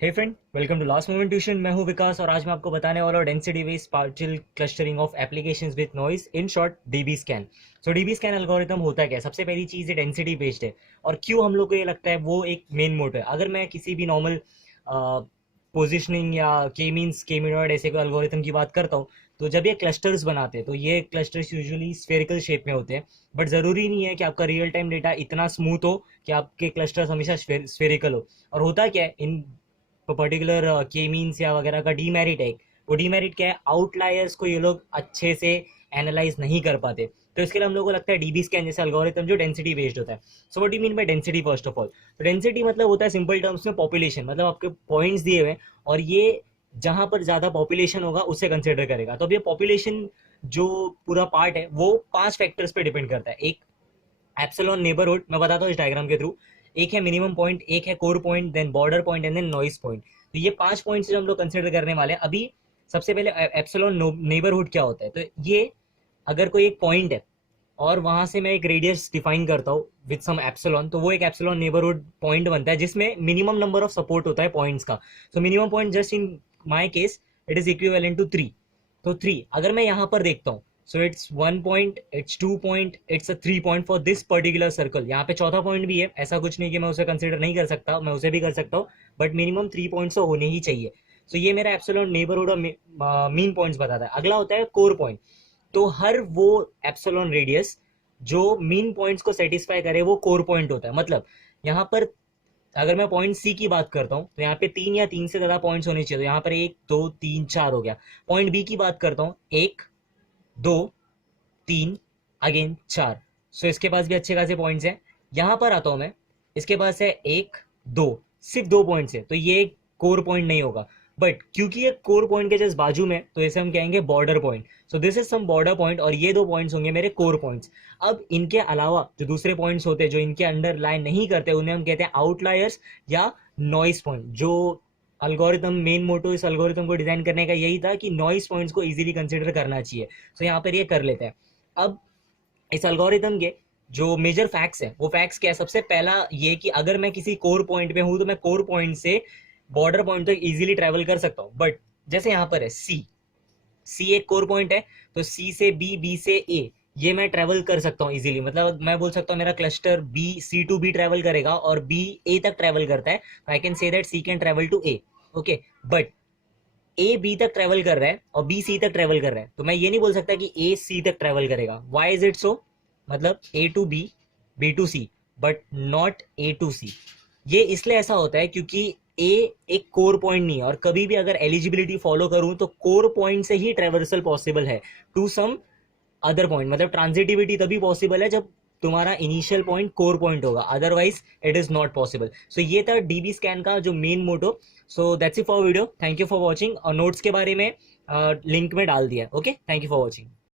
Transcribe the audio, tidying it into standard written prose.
Hey friend, welcome to last moment tuition. मैं हूं विकास और आज मैं आपको बताने वाला हूं density based partial clustering of applications with noise, in short dB scan. So dB scan algorithm होता क्या है? सबसे पहली चीज है डेंसिटी बेस्ड है, और क्यों हम लोग को ये लगता है वो एक मेन मोटिव है। अगर मैं किसी भी नॉर्मल पोजिशनिंग या के मीन्स के मिनॉइड ऐसे कोई एल्गोरिथम की बात करता हूँ, तो जब ये क्लस्टर्स बनाते हैं तो ये क्लस्टर्स यूजुअली स्फेरिकल शेप में होते हैं। बट ज़रूरी नहीं है कि आपका रियल टाइम डेटा इतना स्मूथ हो कि आपके क्लस्टर्स हमेशा स्फेरिकल हो। और होता क्या है इन पर्टिकुलर के मीन्स या वगैरह का डीमेरिट है। वो डीमेरिट क्या है? आउटलायर्स को ये लोग अच्छे से एनालाइज नहीं कर पाते। तो इसके लिए हम लोग को लगता है डीबी स्कैन जैसे एल्गोरिथम जो डेंसिटी बेस्ड होता है। So what do mean by density? First of all, तो डेंसिटी मतलब होता है सिंपल टर्म्स में पॉपुलेशन, मतलब आपके पॉइंट्स दिए हुए हैं और ये जहां पर ज्यादा पॉपुलेशन होगा उसे कंसिडर करेगा। तो अब ये पॉपुलेशन जो पूरा पार्ट है वो 5 फैक्टर्स पे डिपेंड करता है। एक एप्सिलॉन नेबरहुड, मैं बताता हूँ इस डायग्राम के थ्रू। एक है मिनिमम पॉइंट, एक है core point, then border point and then noise point. तो ये 5 पॉइंट्स जो हम लोग कंसिडर करने वाले हैं अभी। सबसे पहले एप्सिलॉन नेबरहुड क्या होता है? तो ये अगर कोई एक पॉइंट है और वहां से मैं एक रेडियस डिफाइन करता हूँ विद सम एप्सिलॉन, तो वो एक एप्सिलॉन नेबरहुड पॉइंट बनता है जिसमें मिनिमम नंबर ऑफ सपोर्ट होता है पॉइंट्स का। So minimum point just in my case it is equivalent to 3। तो 3 अगर मैं यहाँ पर देखता हूँ, so it's 1 point, it's 2 point, it's a 3 point for this particular circle. यहाँ पे चौथा पॉइंट भी है, ऐसा कुछ नहीं कि मैं उसे कंसिडर नहीं कर सकता, मैं उसे भी कर सकता हूँ। बट मिनिमम 3 पॉइंट्स तो होने ही चाहिए। सो ये मेरा एप्सिलॉन नेबरहुड और मीन पॉइंट्स बताता है। अगला होता है कोर पॉइंट। तो हर वो एप्सिलॉन रेडियस जो मीन पॉइंट्स को सेटिस्फाई करे वो कोर पॉइंट होता है। मतलब यहाँ पर अगर मैं पॉइंट सी की बात करता हूँ तो यहाँ पे 3 या 3 से ज्यादा पॉइंट्स होने चाहिए। तो यहाँ पर 1 2 3 4 हो गया। पॉइंट बी की बात करता हूँ, 1 2 3, अगेन 4। सो इसके पास भी अच्छे खासे पॉइंट्स हैं। यहां पर आता हूं मैं, इसके पास है 1 2, सिर्फ 2 पॉइंट्स है, तो ये कोर पॉइंट नहीं होगा। बट क्योंकि ये कोर पॉइंट के जस्ट बाजू में, तो इसे हम कहेंगे border point. So this is some border point और ये 2 पॉइंट्स होंगे मेरे कोर पॉइंट्स। अब इनके अलावा जो दूसरे पॉइंट्स होते हैं जो इनके अंडर लाइन नहीं करते, उन्हें हम कहते हैं आउटलायर्स या नॉइस पॉइंट। जो अल्गोरिथम मेन मोटो इस अल्गोरिथम को डिजाइन करने का यही था कि नॉइस पॉइंट्स को इजीली कंसिडर करना चाहिए। सो यहाँ पर ये कर लेते हैं। अब इस एल्गोरिथम के जो मेजर फैक्ट्स हैं वो फैक्ट्स क्या है? सबसे पहला ये कि अगर मैं किसी कोर पॉइंट पे हूं तो मैं कोर पॉइंट से बॉर्डर पॉइंट तक इजीली ट्रेवल कर सकता हूं। बट जैसे यहाँ पर है सी, सी एक कोर पॉइंट है, तो सी से बी, बी से ए, ये मैं ट्रेवल कर सकता हूँ इजीली। मतलब मैं बोल सकता हूँ मेरा cluster B C to B travel करेगा और बी ए तक ट्रेवल करता है। I can say that C can travel to A. Okay, but A B तक ट्रेवल कर रहा है और बी सी तक ट्रेवल कर रहा है, तो मैं ये नहीं बोल सकता कि ए सी तक ट्रेवल करेगा। Why is it so? मतलब A to B, B to C, but not A to C. ये इसलिए ऐसा होता है क्योंकि ए एक कोर पॉइंट नहीं है, और कभी भी अगर एलिजिबिलिटी फॉलो करूं तो कोर पॉइंट से ही ट्रेवर्सल पॉसिबल है टू सम अदर पॉइंट। मतलब ट्रांजिटिविटी तभी पॉसिबल है जब तुम्हारा इनिशियल पॉइंट कोर पॉइंट होगा, otherwise it is not possible. So ये था डीबी स्कैन का जो main motto. So that's it for video. Thank you for watching. और नोट्स के बारे में लिंक में डाल दिया। Okay, thank you for watching.